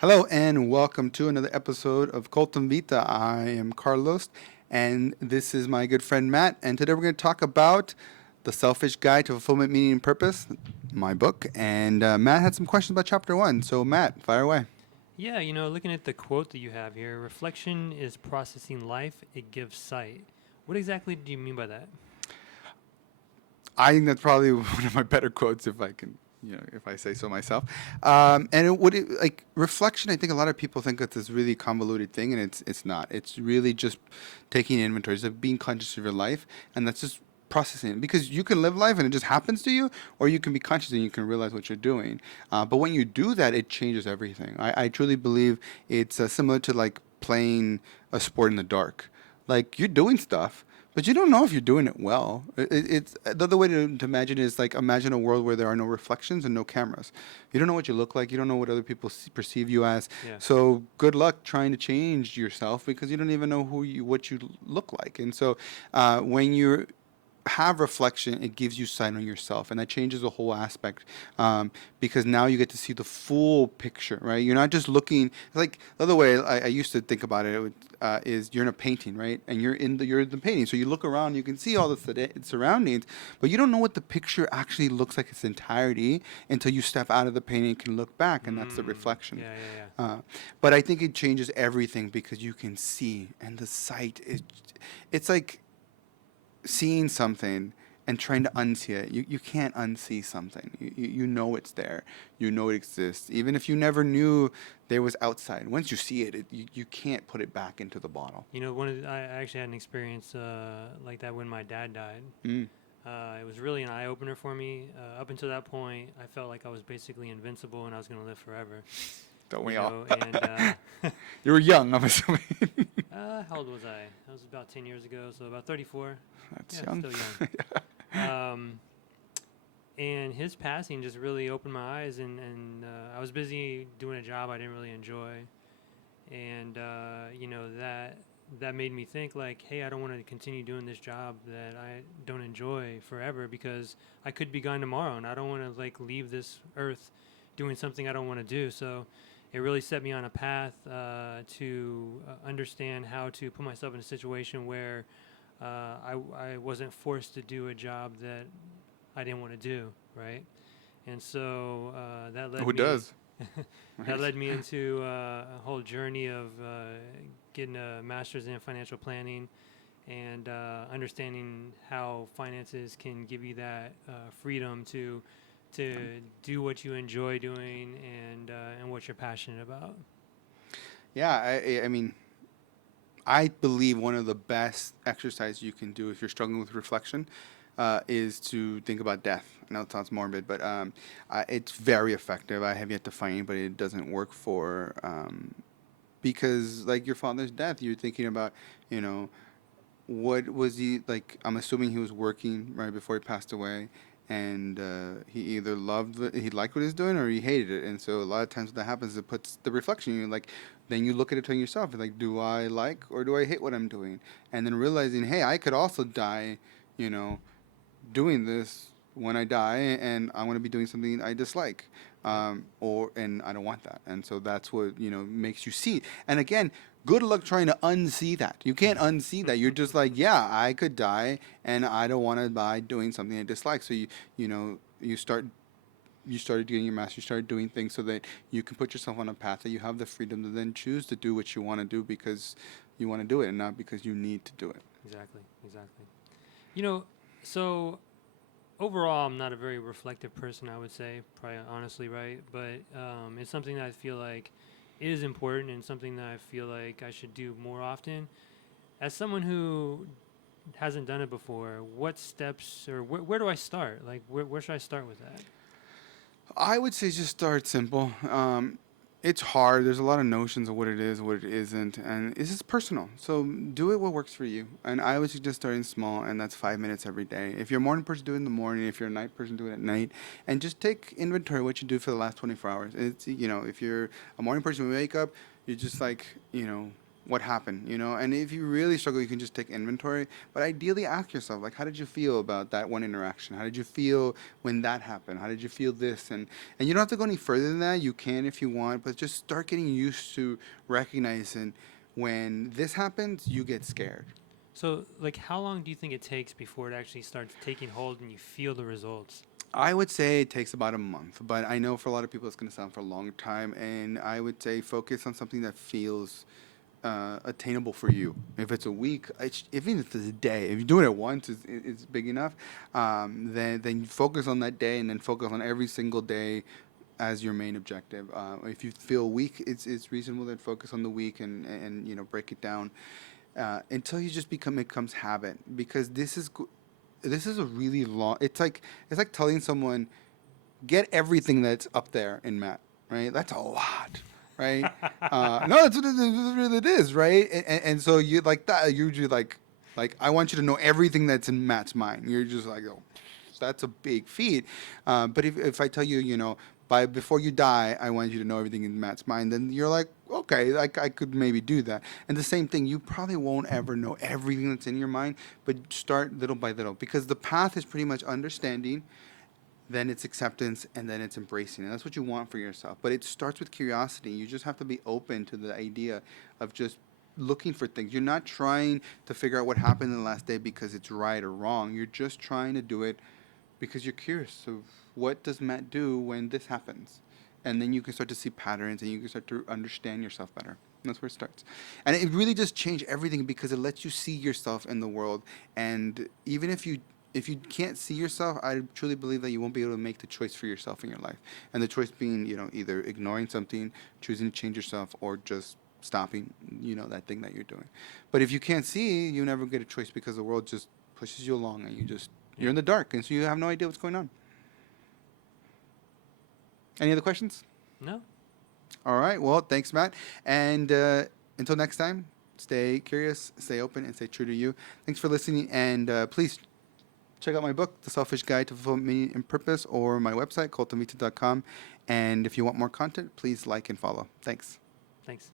Hello and welcome to another episode of Colton Vita. I am Carlos and this is my good friend Matt. And today we're going to talk about The Selfish Guide to Fulfillment, Meaning, and Purpose, my book. And Matt had some questions about chapter one. So, Matt, fire away. Yeah, looking at the quote that you have here, reflection is processing life, it gives sight. What exactly do you mean by that? I think that's probably one of my better quotes if I can. If I say so myself, and like reflection. I think a lot of people think it's this really convoluted thing, and it's not. It's really just taking inventories of being conscious of your life, and that's just processing it. Because you can live life and it just happens to you, or you can be conscious and you can realize what you're doing. But when you do that, it changes everything. I truly believe it's similar to like playing a sport in the dark. Like you're doing stuff, but you don't know if you're doing it well. It's the other way to imagine is like imagine a world where there are no reflections and no cameras. You don't know what you look like. You don't know what other people perceive you as. Yeah. So good luck trying to change yourself because you don't even know what you look like. And so when you have reflection, it gives you sight on yourself, and that changes the whole aspect because now you get to see the full picture, right? You're not just looking like the other way. I used to think about is you're in a painting, right? And you're in the painting, so you look around, you can see all the surroundings, but you don't know what the picture actually looks like its entirety until you step out of the painting and can look back, and that's the reflection. Yeah, yeah, yeah. Uh, but I think it changes everything because you can see, and the sight is, it's like seeing something and trying to unsee it. You can't unsee something. You know it's there. You know it exists. Even if you never knew there was outside. Once you see it, you can't put it back into the bottle. I actually had an experience like that when my dad died. Mm. It was really an eye opener for me. Up until that point, I felt like I was basically invincible and I was going to live forever. Don't we all? And You were young, I'm assuming. how old was I? That was about 10 years ago, so about 34. That's Yeah, young. still young. And his passing just really opened my eyes, and I was busy doing a job I didn't really enjoy, and that made me think like, hey, I don't want to continue doing this job that I don't enjoy forever because I could be gone tomorrow, and I don't want to like leave this earth doing something I don't want to do. So it really set me on a path to understand how to put myself in a situation where I wasn't forced to do a job that I didn't want to do, right? And so that led Who me does? that Right. led me into a whole journey of getting a master's in financial planning and understanding how finances can give you that freedom to do what you enjoy doing and what you're passionate about. Yeah, I mean, I believe one of the best exercises you can do if you're struggling with reflection is to think about death. I know it sounds morbid, but it's very effective. I have yet to find anybody it doesn't work for because, like your father's death, you're thinking about, you know, what was he like? I'm assuming he was working right before he passed away, and he either he liked what he was doing, or he hated it. And so a lot of times, what that happens is it puts the reflection in you. Like then you look at it on yourself, like, do I like or do I hate what I'm doing? And then realizing, hey, I could also die, you know, doing this when I die, and I want to be doing something I dislike, Yep. or and I don't want that, and so that's what makes you see. And again, good luck trying to unsee that. You can't unsee that. You're just like, yeah, I could die, and I don't want to die doing something I dislike. So you know you started getting your master, you started doing things so that you can put yourself on a path that you have the freedom to then choose to do what you want to do because you want to do it and not because you need to do it. Exactly. Exactly. You know, so overall, I'm not a very reflective person, I would say, probably honestly, right? But it's something that I feel like is important and something that I feel like I should do more often. As someone who hasn't done it before, what steps or where do I start? Like, where should I start with that? I would say just start simple. It's hard. There's a lot of notions of what it is, what it isn't, and it's just personal. So do it what works for you. And I would suggest starting small, and that's 5 minutes every day. If you're a morning person, do it in the morning. If you're a night person, do it at night. And just take inventory of what you do for the last 24 hours. It's if you're a morning person, you wake up, you're just like what happened, you know? And if you really struggle, you can just take inventory. But ideally, ask yourself, like, how did you feel about that one interaction? How did you feel when that happened? How did you feel this? And you don't have to go any further than that. You can if you want, but just start getting used to recognizing when this happens, you get scared. So, like, how long do you think it takes before it actually starts taking hold and you feel the results? I would say it takes about a month, but I know for a lot of people it's going to sound for a long time. And I would say focus on something that feels attainable for you. If it's a week, even if it's a day, if you do it at once, it's big enough. Then you focus on that day, and then focus on every single day as your main objective. If you feel weak, it's reasonable to focus on the week and break it down until you just become it becomes habit. Because this is a really long. It's like telling someone get everything that's up there in math, right? That's a lot, right? No, that's what it is, right? And so you like that. You usually like I want you to know everything that's in Matt's mind. You're just like, oh, that's a big feat. But if I tell you, by before you die, I want you to know everything in Matt's mind, then you're like, okay, like I could maybe do that. And the same thing, you probably won't ever know everything that's in your mind, but start little by little because the path is pretty much understanding, then it's acceptance, and then it's embracing. And that's what you want for yourself. But it starts with curiosity. You just have to be open to the idea of just looking for things. You're not trying to figure out what happened in the last day because it's right or wrong. You're just trying to do it because you're curious of what does Matt do when this happens. And then you can start to see patterns and you can start to understand yourself better. And that's where it starts. And it really does change everything because it lets you see yourself in the world. And even if you can't see yourself, I truly believe that you won't be able to make the choice for yourself in your life. And the choice being, either ignoring something, choosing to change yourself, or just stopping, that thing that you're doing. But if you can't see, you never get a choice because the world just pushes you along and you're Yeah. in the dark. And so you have no idea what's going on. Any other questions? No. All right. Well, thanks, Matt. And until next time, stay curious, stay open, and stay true to you. Thanks for listening. And please check out my book, The Selfish Guide to Fulfillment, Meaning, and Purpose, or my website, cultivita.com. And if you want more content, please like and follow. Thanks. Thanks.